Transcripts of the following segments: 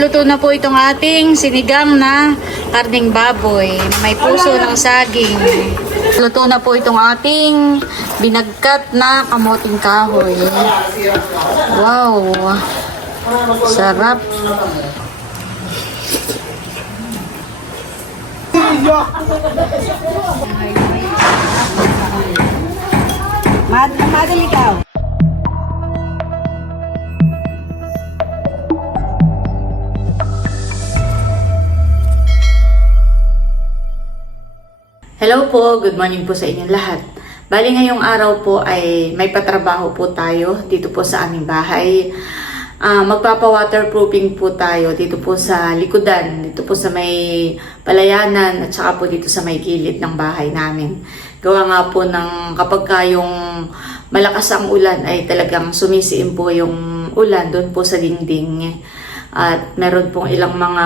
luto na po itong ating sinigang na karning baboy. May puso ng saging. Luto na po itong ating binagkat na kamoting kahoy. Wow! Sarap! Madali ka. Hello po, good morning po sa inyong lahat. Bali ngayong araw po ay may patrabaho po tayo dito po sa aming bahay. Magpapa-waterproofing po tayo dito po sa likodan, dito po sa may palayanan at saka po dito sa may gilid ng bahay namin. Gawa nga po ng kapag kayong malakas ang ulan ay talagang sumisiim po yung ulan doon po sa dingding. At meron pong ilang mga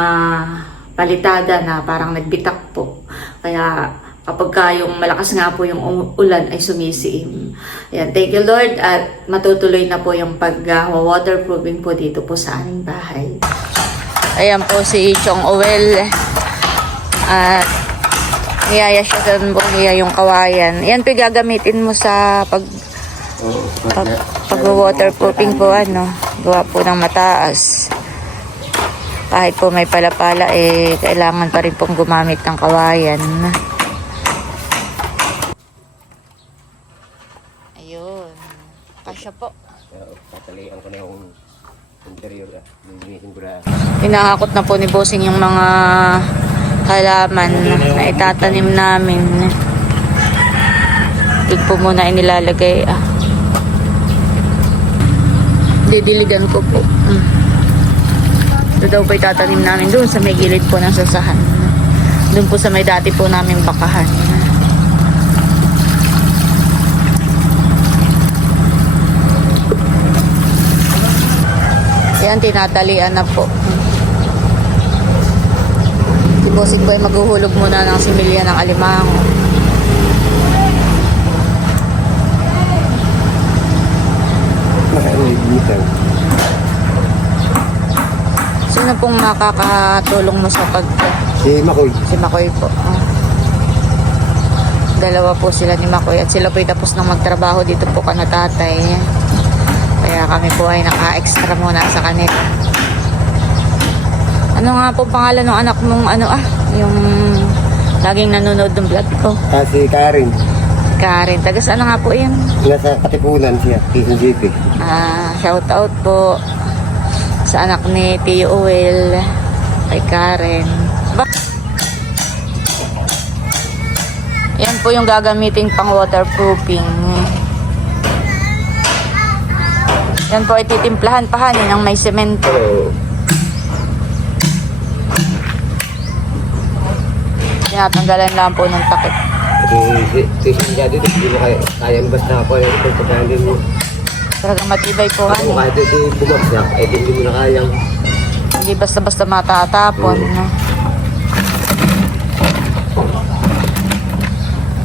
palitada na parang nagbitak po. Kaya kapag yung malakas nga po yung ulan ay sumisiim. Ayan, thank you Lord at matutuloy na po yung pag-waterproofing po dito po sa aming bahay. Ayan po si Chong Owel at niyaya siya doon bumiya yung kawayan. Yan po gagamitin mo sa pag-waterproofing po ano, gawa po ng mataas. Kahit po may palapala eh kailangan pa rin pong gumamit ng kawayan. Kasya po. Patalian ko na yung interior. Linisin ko na. Hinahakot na po ni Bossing yung mga halaman na itatanim namin. Tig po muna inilalagay. Didiligan ko po. Ito daw po itatanim namin doon sa may gilid po ng sasahan. Doon po sa may dati po namin bakahan. Yan, tinatalian na po. Si Bossing po ay maghuhulog muna ng similya ng alimango. Sino pong makakatulong mo sa Si Makoy. Si Makoy po. Dalawa po sila ni Makoy at sila po ay tapos nang magtrabaho dito po ka na tatay. Kaya kami po ay naka-extra muna sa kanila. Ano nga po pangalan ng anak mong yung laging nanonood ng vlog ko? Si Karen. Karen. Taga saan nga po yun? Nasa Katipunan siya, Quezon City. Shout out po sa anak ni Tio Owel, kay Karen. Yan po yung gagamitin pang waterproofing. Yan po ay titimplahan pa ng may semento. Tinatanggalan lang po ng takip. Kasi siya dito, hindi mo kaya basta ako yung pagkakain mo. Talagang matibay po Kung kahit hindi bumagsak, ay hindi mo na kayang. Hindi basta-basta matatapon.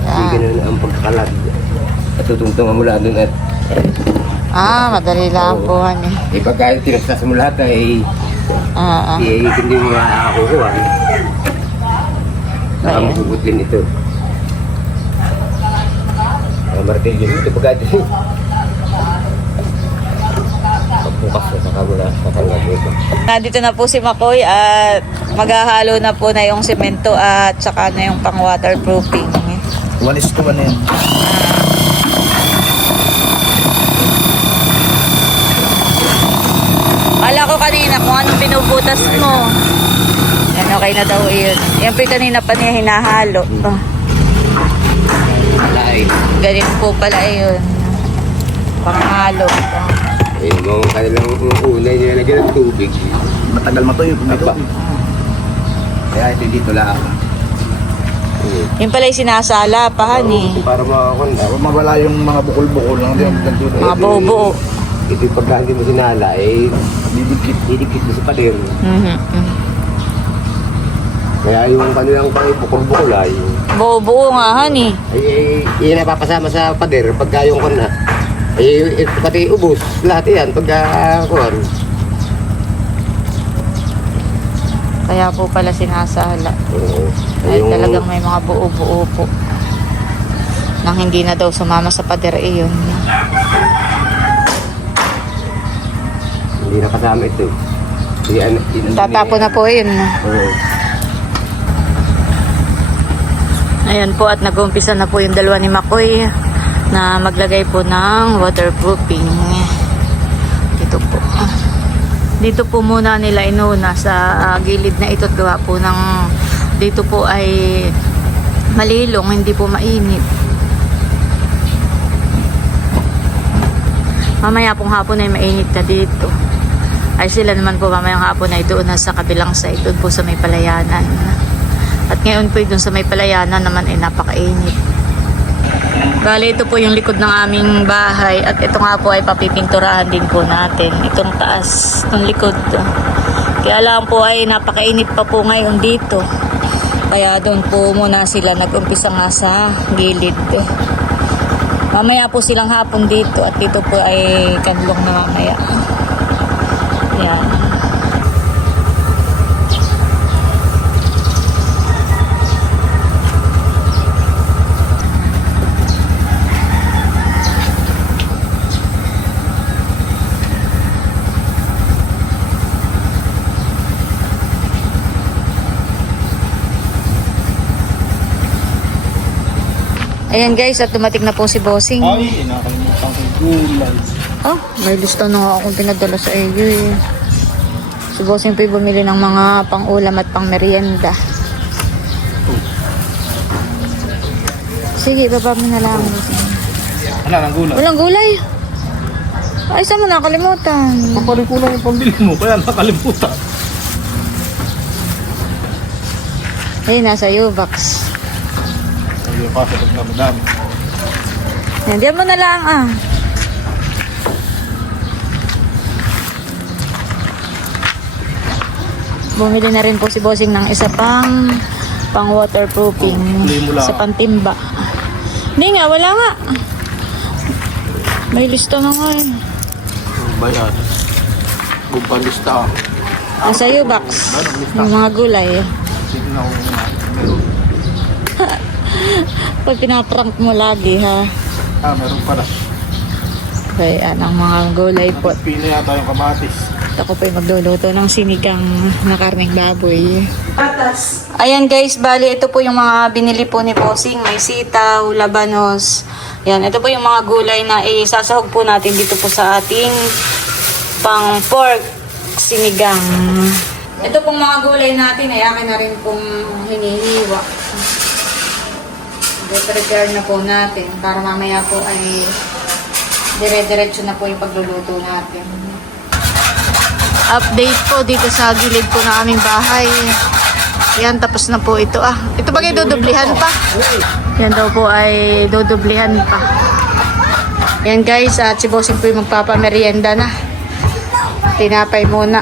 Hindi ganun ang pagkakalat. Natutungtungan mo lang doon at madali lang po. pagkain tinastas mo lahat ay hindi mo makakakuha. Nakamagugutin ito. Martilyo ito pagkain. Pagbukas na saka mo na katanggal ito. Nandito na po si Makoy at maghahalo na po na yung semento at saka na yung pang waterproofing. 1:1 na yan. Kala ko kanina kung anong pinuputas mo. Yan, okay na daw yun. Yan po kanina pa niya hinahalo. Ganito po pala yun. Panghalo. Yung kanilang unay nila na ng tubig. Matagal matuyo kung ito. Kaya ito dito lang. Yung pala yung sinasala pa, Para makakanda. Mawala yung mga bukol-bukol lang din. mga bobo. Ito yung pagka hindi mo sinala, didikit mo sa pader. Kaya yung kanilang pang-bukol-bukol ay Bobo nga, ay yun na papasama sa pader pagka yung na. Ay pati ubos, lahat yan pagka kuhan. Kaya po pala sinasala. Oo. Dahil talagang may mga buo-buo po. Nang hindi na daw sumama sa pader yun. Hindi nakasama ito. Tatapo na po yun. Oo. Ayan po, at nag-umpisa na po yung dalawa ni Makoy na maglagay po ng waterproofing. Dito po muna nila inuna sa gilid na ito at gawa po ng dito po ay malilong, hindi po mainit. Mamaya pong hapon ay mainit na dito. Ay sila naman po mamayang hapon ay doon na sa kabilang side, doon po sa may palayanan. At ngayon po doon sa may palayanan naman ay napakainit. Bale, ito po yung likod ng aming bahay at ito nga po ay papipinturahan din po natin. Itong taas, itong likod. Kaya lang po ay napakainit pa po ngayon dito. Kaya doon po muna sila nag-umpisa nga sa gilid. Mamaya po silang hapon dito at dito po ay kanlong na mamaya. Yan. Ayan guys, at dumating na po si Bossing. Ay, nakalimutan ko yung gulay. Oh, may lista na nga akong pinadala sa iyo eh. Si Bossing po bumili ng mga pang-ulam at pang-merienda. Sige, baba mo na lang. Ano, ang gulay? Walang gulay. Ay, saan mo nakalimutan? Paparin ko lang yung pambili mo, kaya nakalimutan. Ay, nasa U-Box. Hindi yung kasi pag namadami. Yan, diyan mo na lang ah. Bumili na rin po si Bossing ng isa pang waterproofing. Isa pang timba. Hindi nga, wala nga. May lista na nga eh. Bayan. Bumbalista. Nasa U-Box. Yung mga gulay. Sige na ako meron. Pag pinaprank mo lagi ha. Meron pala. Kaya ang mga gulay po. Pina yata yung kamatis. Ako po yung magluluto ng sinigang na karneng baboy. Ayan guys, bali ito po yung mga binili po ni Bossing. May sitaw, labanos. Yan, ito po yung mga gulay na isasahog po natin dito po sa ating pang pork sinigang. Ito pong mga gulay natin ay akin na rin pong hinihiwa. Prepare na po natin para mamaya po ay dire-diretso na po yung pagluluto natin. Update po dito sa gilid po ng aming bahay. Yan, tapos na po ito. Ito bagay dodoblihan pa. Yan daw po ay dodoblihan pa. Yan guys, at si Bossing po yung magpapamerienda na. Tinapay muna.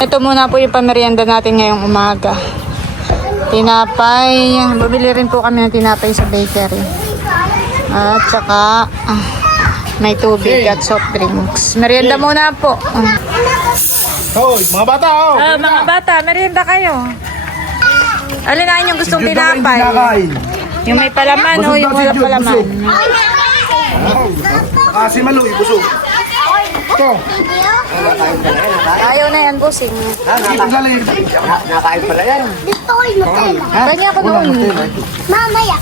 Ito muna po yung pamerienda natin ngayong umaga. Tinapay. Bumili rin po kami ng tinapay sa bakery. At saka may tubig at soft drinks. Merienda muna po. Hoy, mga bata, oh! Mga bata, merienda kayo. Alin na yung gustong tinapay? Yung may palaman o yung walang palaman? Kasi malo, ibusog. Ito. Ayaw na yan, Bossing. Nakain pala yan. Dito ko yung Nutella. Kanya ko noon. Mamaya.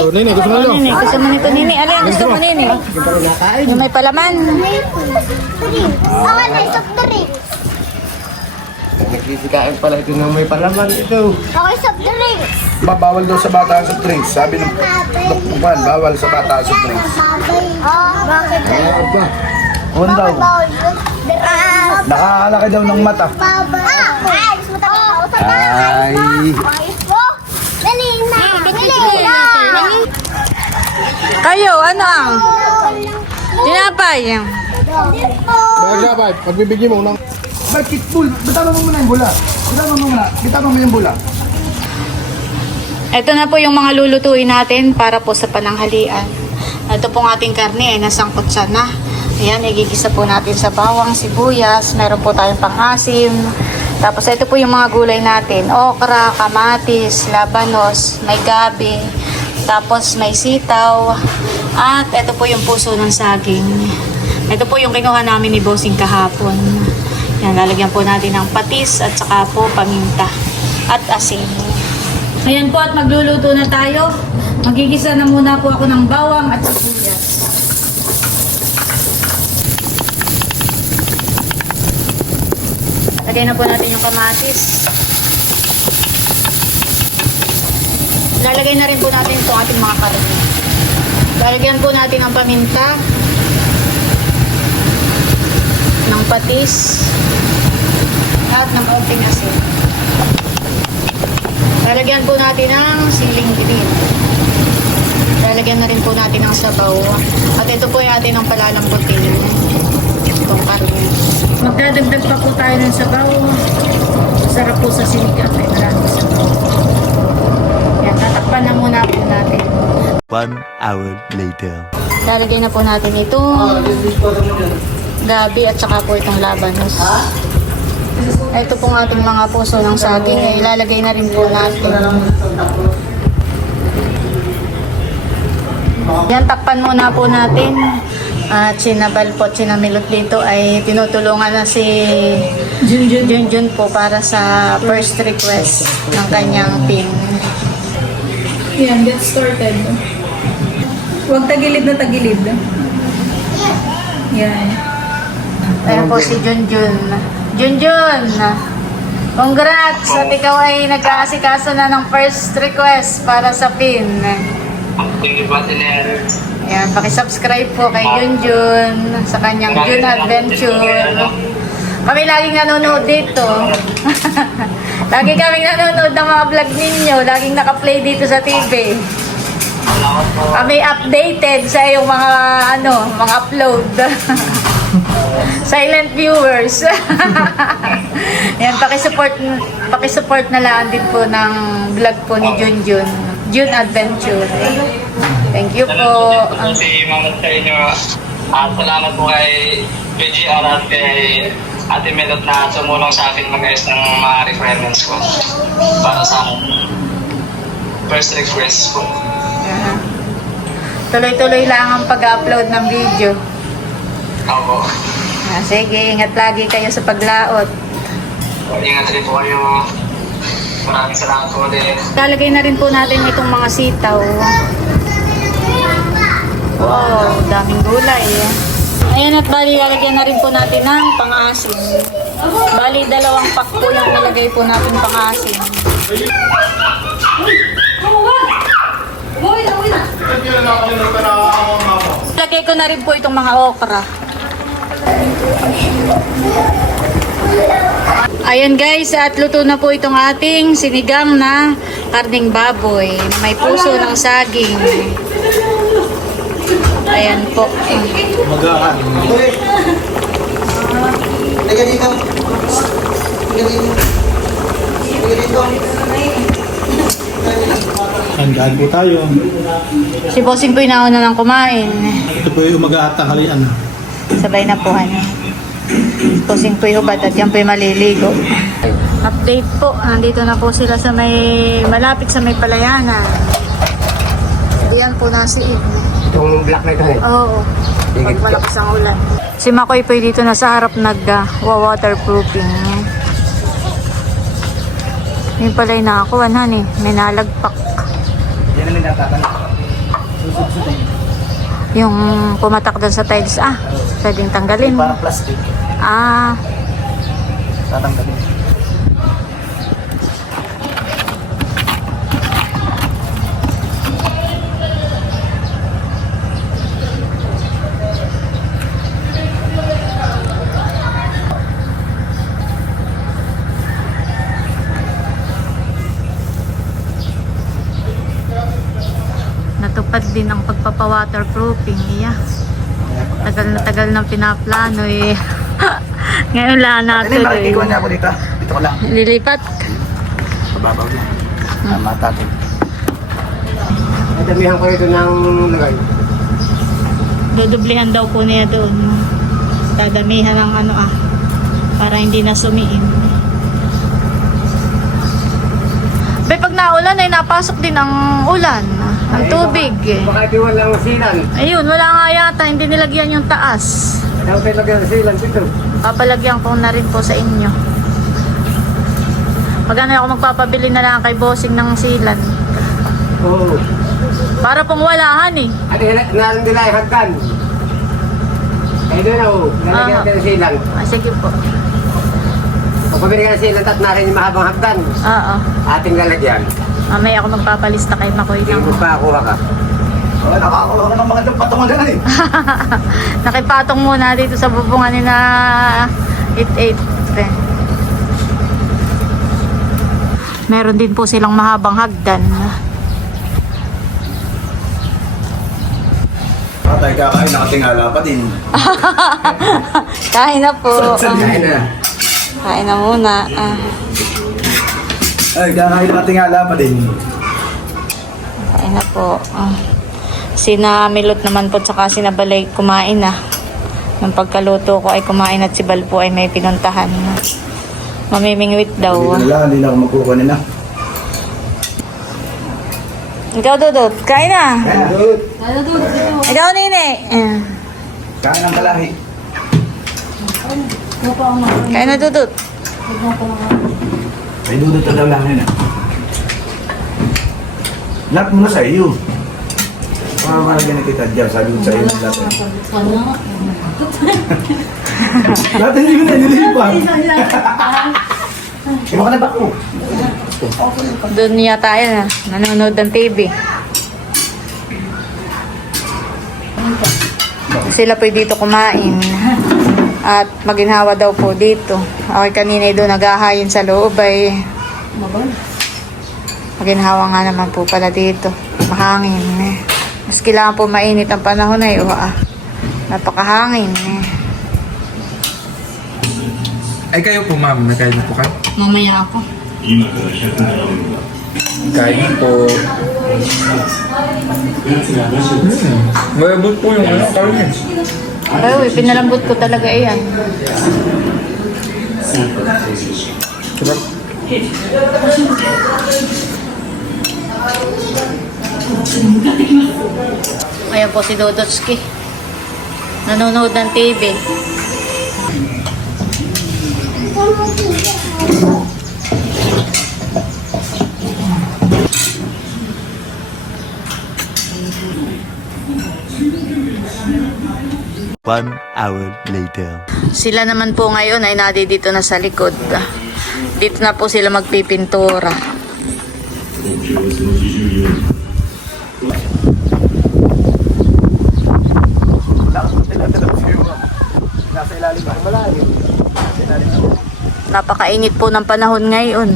Oh, Nini, gusto mo nyo? Nini, gusto mo nito, Nini? Alin ang gusto mo, Nini? Yung may palaman. Ako na soft drinks. Nagsisikain pala ito na may palaman ito. Ako soft drinks. Bawal daw sa bata ang soft drinks. Sabi ng doktupan, bawal sa bata ang soft drinks. Oh, bakit? Ano ba? Huwag daw. Nakakalaki daw ng mata. Ay. Dali na. Kayo, ano ang? Tinapay. Bagay ba? Pagbibigyan mo ng... Bakit full? Bitawan mo muna yung bula. Bitawan mo yung bula. Ito na po yung mga lulutuin natin para po sa pananghalian. Ito pong ating karne ay nasangkot siya na. Ayan, igigisa po natin sa bawang, sibuyas. Meron po tayong pang-asim. Tapos ito po yung mga gulay natin. Okra, kamatis, labanos, may gabi. Tapos may sitaw. At ito po yung puso ng saging. Ito po yung kinuha namin ni Bossing kahapon. Yan, lalagyan po natin ng patis at saka po paminta at asin. Ayan po at magluluto na tayo. Magigisa na muna po ako ng bawang at sibuyas. Lagay na po natin yung kamatis. Lalagay na rin po natin itong ating mga karne. Lalagyan po natin ang paminta, ng patis, at ng konting asin. Lalagyan po natin ng siling green. Lalagyan na rin po natin ng sabaw. At ito po yung atin ng palalambutin. Itong karne. Magdadagdag pa po tayo ng sabaw. Sarap po sa sinigang. May maraming sabaw. Yan, tatakpan na muna po natin. 1 hour later. Lalagay na po natin itong gabi at saka po itong labanos. Ito pong ating mga puso ng saging. Ilalagay na rin po natin. Yan, takpan muna po natin. At sinabal po, sinamilot dito ay tinutulungan na si Junjun po para sa first request ng kanyang pin. Yan, get started. Huwag tagilid na tagilid. Yan. Ayan po si Junjun. Junjun! Congrats! At ikaw ay nagkaasikaso na ng first request para sa pin. Thank you po, Siner. Ayan, pakisubscribe po kay Junjun sa kanyang Jun Adventure. Kami laging nanonood dito. Lagi kaming nanonood ng mga vlog ninyo. Laging nakaplay dito sa TV. Kami updated sa iyong mga mga upload. Silent viewers. Yan, pakisupport na lang din po ng vlog po ni Junjun. Jun Adventure. Thank you po. Si Mama sa inyo. Salamat po kay PGR at kay Ate Melot na tumulong sa akin mag-ayos ng mga requirements ko para sa first request ko. Tuloy-tuloy lang ang pag-upload ng video. Ako. Sige, ingat lagi kayo sa paglaot. Ingat rin po kayo. Maraming salamat po ulit. Lalagay na rin po natin itong mga sitaw. Wow, daming gulay. Ayan, at bali lalagyan na rin po natin ng pang-asin. Bali 2 pack po yung nilagay po natin pang-asin. Lagay ko na rin po itong mga okra. Ayan guys, at luto na po itong ating sinigang na karning baboy. May puso ng saging. Ayan po. Magahan. Liga dito. Liga dito. Liga dito. Handaan po tayo. Si Bossing po yung nauna ng kumain. Ito po yung umaga at tanghalian. Sabay na po, ano. Si Bossing po yung hubad at yan po yung maliligo. Update po, nandito na po sila sa malapit sa may palayanan. Diyan po nasi Itong black na ito eh. Oo. Pag malakas ang ulan. Si Makoy po dito na sa harap nag-waterproofing. Yung pala yung nakakuha eh. May nalagpak. Yan namin natatanong. Yung pumatak doon sa tiles. Pwedeng tanggalin. Parang plastic. Tatanggalin. Natupad din ang pagpapa-waterproofing. Iya. Tagal na pinaplano eh. Ngayon lang natin eh. Makikikuha niya ako dito. Dito ko lang. Lilipat. Pababaw na. Tama tatin. Damihan ko ito ng lagay. Dudublihan daw po niya doon. Dadamihan ng para hindi na sumiin. pag naulan ay napasok din ang ulan, ang tubig. Baka iwan lang ang silan. Ayun, wala nga yata, hindi nilagyan yung taas. Daw tayo lagyan ang silan dito. Papalagyan ko na rin po sa inyo. Magano ako magpapabili na lang kay bossing ng silan. Oo. Para pong walahan eh. Ano naroon nila ay hagdan. Ay doon ako. Lalagyan natin ang silan. Ah, sige po. Pag pabili ka ng silan at narin yung mahabang hagdan. Oo. Ating lalagyan. Mamaya ako magpapalista kay Makoy Hindi ng... mo pa kuha ka. Oh, nakakakuha ka ng mga patungan dyan eh. Nakipatong muna dito sa bubungan ni na 88. Meron din po silang mahabang hagdan. Patay kakain, nakatingala pa din. Kain na po. Kain na. Kain na muna. Ay, kakain, nakatingala pa din. Kain na po. Sina Milot naman po tsaka sina Balay kumain na. Nung pagkaluto ko ay kumain at si Bal po ay may pinuntahan. Mamimingwit daw. Hindi na ako magkukunin na. Ikaw, Dudut. Kain na. Ikaw, Nini. Kain ng kalahi. Kain na, Dudut. Ay, dudot na daw lang yun ah. Lahat muna sa iyo. Mamalagyan na kita dyan, sabi ko sa iyo ng lahat. Lahat hindi ko na nililipan. Iba ka na ba ko? Doon yata yan, nanonood ng TV. Sila po dito kumain. At maginhawa daw po dito. Okay, kanina doon naghahayin sa loob ay maginhawa nga naman po pala dito. Mahangin eh. Mas kailangan po mainit ang panahon ay napakahangin eh. Ay kayo po ma'am, nakain na po kayo? Mamaya ako. Kain po. Malambot po yung ano, kain. Ay, uy, pinalambot ko talaga iyan. Sarap. Ayan po si Dodotski. Nanonood ng TV. One hour later. Sila naman po ngayon ay dito na sa likod. Dito na po sila magpipintura. Nasa ilalim ba? Malalim. Napakainit po ng panahon ngayon.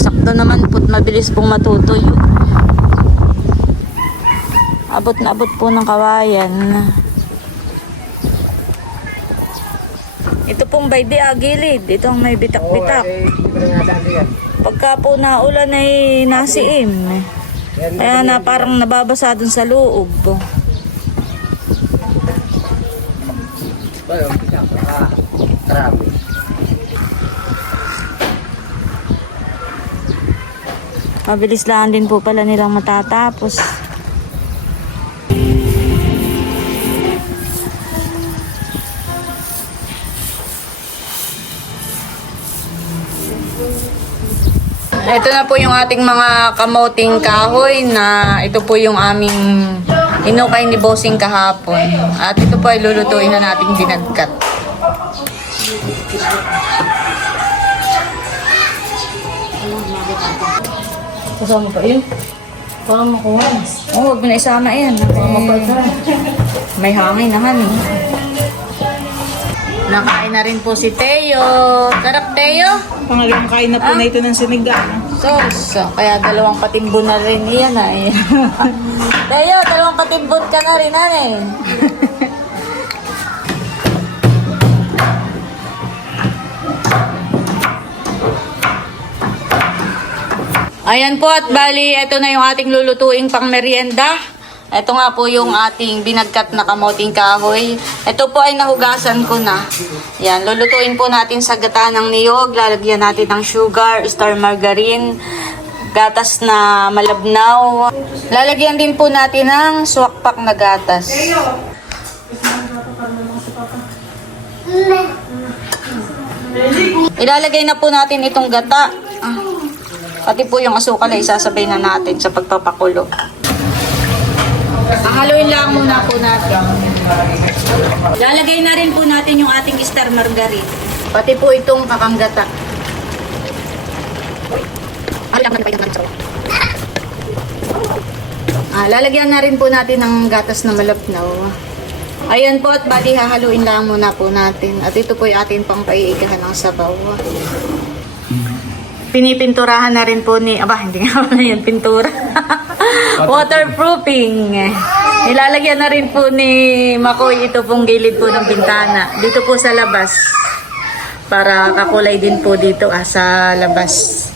Sakto naman po't mabilis pong matutuyo. Abot na abot po ng kawayan. Ito pong bay di agilid. Ito ang may bitak-bitak. Pagka po naulan ay nasiim. Kaya na parang nababasa dun sa loob. Mabilis lang din po pala nilang matatapos. Ito na po yung ating mga kamoting kahoy na ito po yung aming hinukay ni Bossing kahapon. At ito po ay lulutuin na nating dinagkat. Kasama pa yun? Parang makuha. Oo, huwag mo na isama yan. May hangin na han eh. Nakain na rin po si Teo. Sarap, Teo? Pangalawang kain na po na ito ng sinigang. Sos, kaya dalawang patimbon na rin iyan ay. Teo, dalawang patimbon ka na rin, anay. Ayan po at bali, ito na yung ating lulutuing pang merienda. Ito nga po yung ating binagkat na kamoting kahoy. Ito po ay nahugasan ko na. Yan, lulutuin po natin sa gata ng niyog. Lalagyan natin ng sugar, star margarine, gatas na malabnaw. Lalagyan din po natin ng suwakpak na gatas. Ilalagay na po natin itong gata. Pati po yung asukal ay isasabay na natin sa pagpapakulo. Haluin lang muna po natin. Lalagay na rin po natin yung ating star margarine. Pati po itong kakanggata. Lalagyan na rin po natin ng gatas na malapnaw. Ayan po, at bali hahaluin lang muna po natin. At ito po yung ating pang paiigahan ng sabaw. Pinipinturahan na rin po ni... Aba, hindi nga pala yun, pintura. Waterproofing. Nilalagyan na rin po ni Makoy ito pong gilid po ng bintana. Dito po sa labas. Para kakulay din po dito sa labas.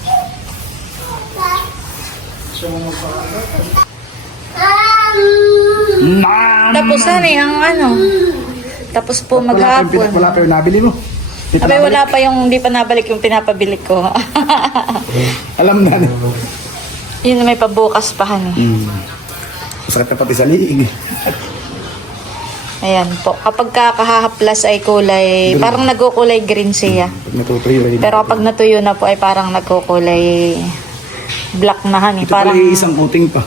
Tapos ang ano. Tapos po maghapon. Wala pa yung nabili mo. Abay, wala pa yung hindi pa nabalik yung pinapabili ko. Alam na. Yun may pabukas pa han. Masakit na pati sa liig. Ayan po. Kapag kakahaplas ay kulay, parang nagkukulay green siya. Pag natutuyo rin. Pero kapag natuyo na po ay parang nagkukulay black na han. Ito Parang, pala isang coating pa.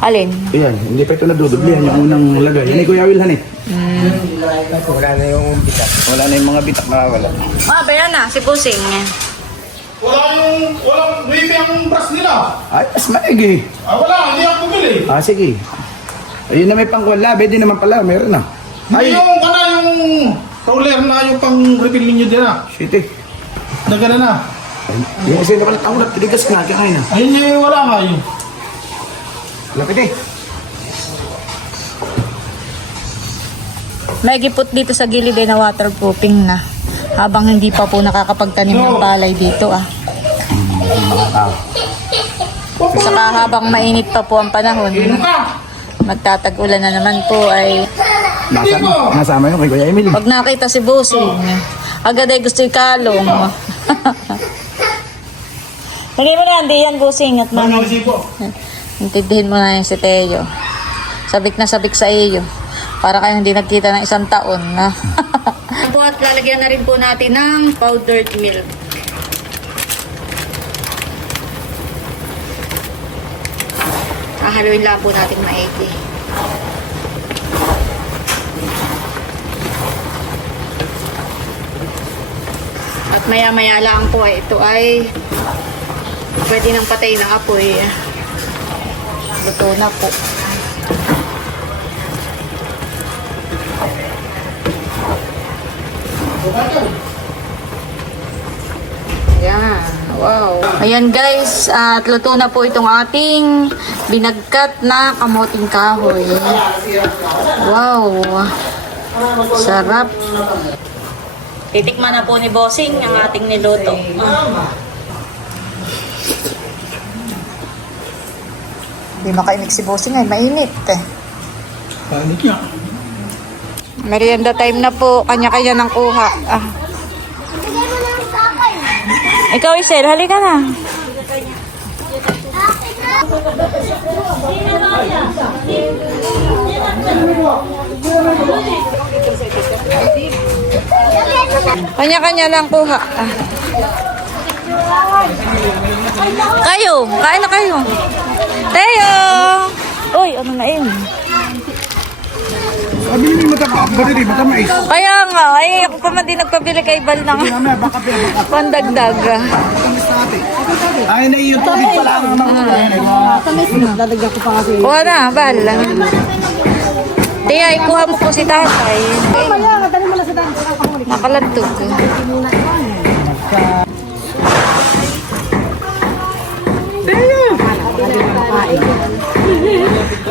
alin? Ayan, hindi pa ito nadudublihan yung unang lagay. Yan ay Kuya Wilhan eh. Wala na yung bitak. Wala na yung mga bitak nakawala. Bayan na, si Pusing. Walang baby ang brush nila. Ay, mas maigi. Wala, hindi ako bumili. Sige. Ayun na may pangwala. Pwede naman pala, meron na. Hindi yung roller na yung pang-refill ninyo din na. Shit eh. Nagana na. Yung kasi naman ang ulat, tinigas na, kaya na. Ayun yung wala nga yun. Lapit eh. May gipot dito sa gilid ay na waterproofing na. Habang hindi pa po nakakapagtanim ng palay dito Saka habang mainit pa po ang panahon, magtatag-ulan na naman po ay Nasama yun kay Kuya Emil. pag nakita si Busing, agad ay gusto ikalong. Hindi mo na, hindi yan Busing at Ano mami. Intindihin mo na yan si Teo. Sabik na sabik sa iyo. Para kayo hindi nagkita ng isang taon na. Po at lalagyan na rin po natin ng powdered milk. Haluin lang po natin maigi. At maya-maya lang po ito ay pwede nang patay ng apoy. Luto na po. Ayan. Wow. Ayan guys, at luto na po itong ating binagkat na kamoting kahoy. Wow. Sarap. Titikman na po ni Bossing ang ating niluto. Hindi makainig si Bossing ay mainit Panik niya. Merienda time na po. Kanya-kanya ng kuha. Bigay mo lang sa akin. Ikaw, Isel, halika na. Kanya-kanya lang kuha. Kayo, kain na kayo. Teo! Uy, ano na yun? Sabi niyo matamais. Kaya nga, ay ako pa man din nagpabili kay Bal ng pandagdag. Ay, naiyon to. Di pala ang Kuha na, Bal. Tiya, ikuha mo po si tatay. Nakalantog.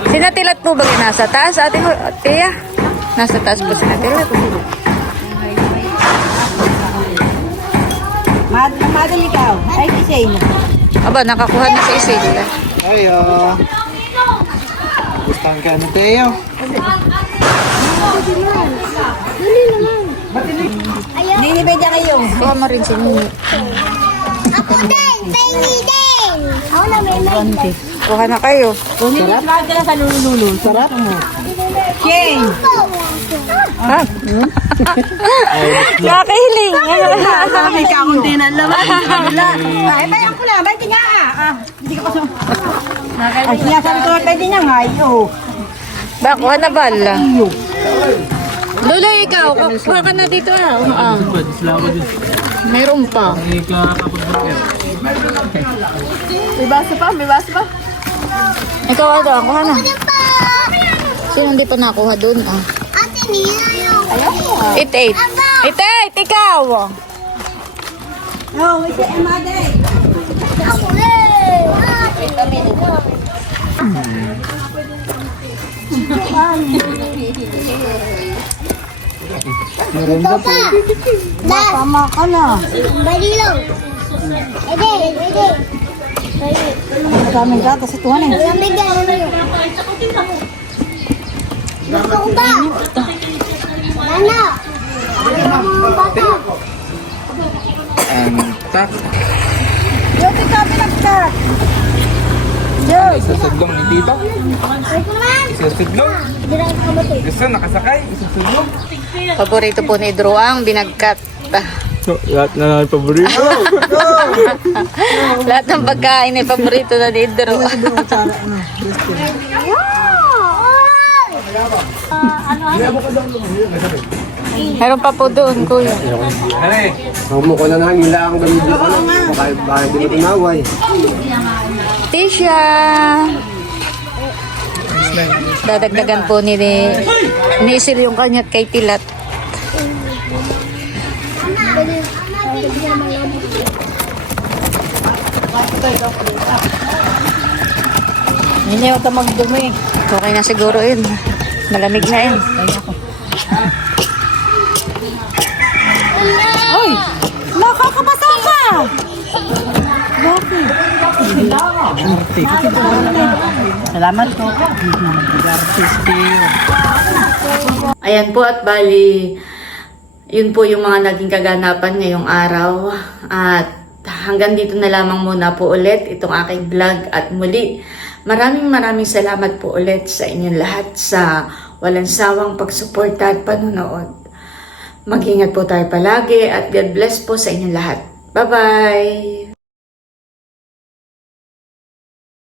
Sinatilat po ba nasa taas, ate Tiya? Nasa taas po sinatilat. Madali ka. Ay, kisay mo. Aba, nakakuha na si Isil. Ayo. Gusto Saan ka ano, Teo? Ayaw. Hindi pwede kayo. Kuha mo rin si Nini. Ako din. Pengi din. Ako na may. Kuha na kayo. Sarap? Sarap ka na sa lulu. Sarap mo. Yay! Nakahiling. May kakunti na naman. Ay, bayan ko lang. Bayan ka nga. Hindi ka pa so. Ay, sinasabi ko pwede niya nga. Ba, kuha na bala. Lolo, ikaw. Kuha ka na dito ah. Meron pa. May baso pa. Ikaw ano, kuha na. Sino hindi pa nakuha dun ah? Ate Nina yung. It, ikaw. Oh, wait a minute. Ako din. Ito pa. Tama ka na. Bali lang. Ede. Maraming gatas ito eh. Lamig yan. Gusto ko ba? Nana. Mga bata. Tak. Yote ka pinagkat. Isasudlong ni Tito. Ito naman. Isasudlong. Dirang ka ba ito? Gusto nakasakay. Isasudlong. Paborito po ni Drew ang binagkat. Lahat na lang paborito. Lahat ng pagkain ay paborito na ni Drew. Meron pa po doon, kuya. Hali. Huwag ko na nga nila ang gamit ko. Baka hindi mo tumaway. Tisha! Dadagdagan po ni Isil yung kanyat kay Tilat. Hindi ako magdumi. Okay na siguro yun. Malamig na yun. Hoy! Nakakabasa ka! Bakit? Salamat po. Ayan po at bali, yun po yung mga naging kaganapan ngayong araw. At hanggang dito na lamang muna po ulit itong aking vlog. At muli, maraming salamat po ulit sa inyong lahat sa walang sawang pagsuporta at panonood. Mag-ingat po tayo palagi at God bless po sa inyong lahat. Bye-bye!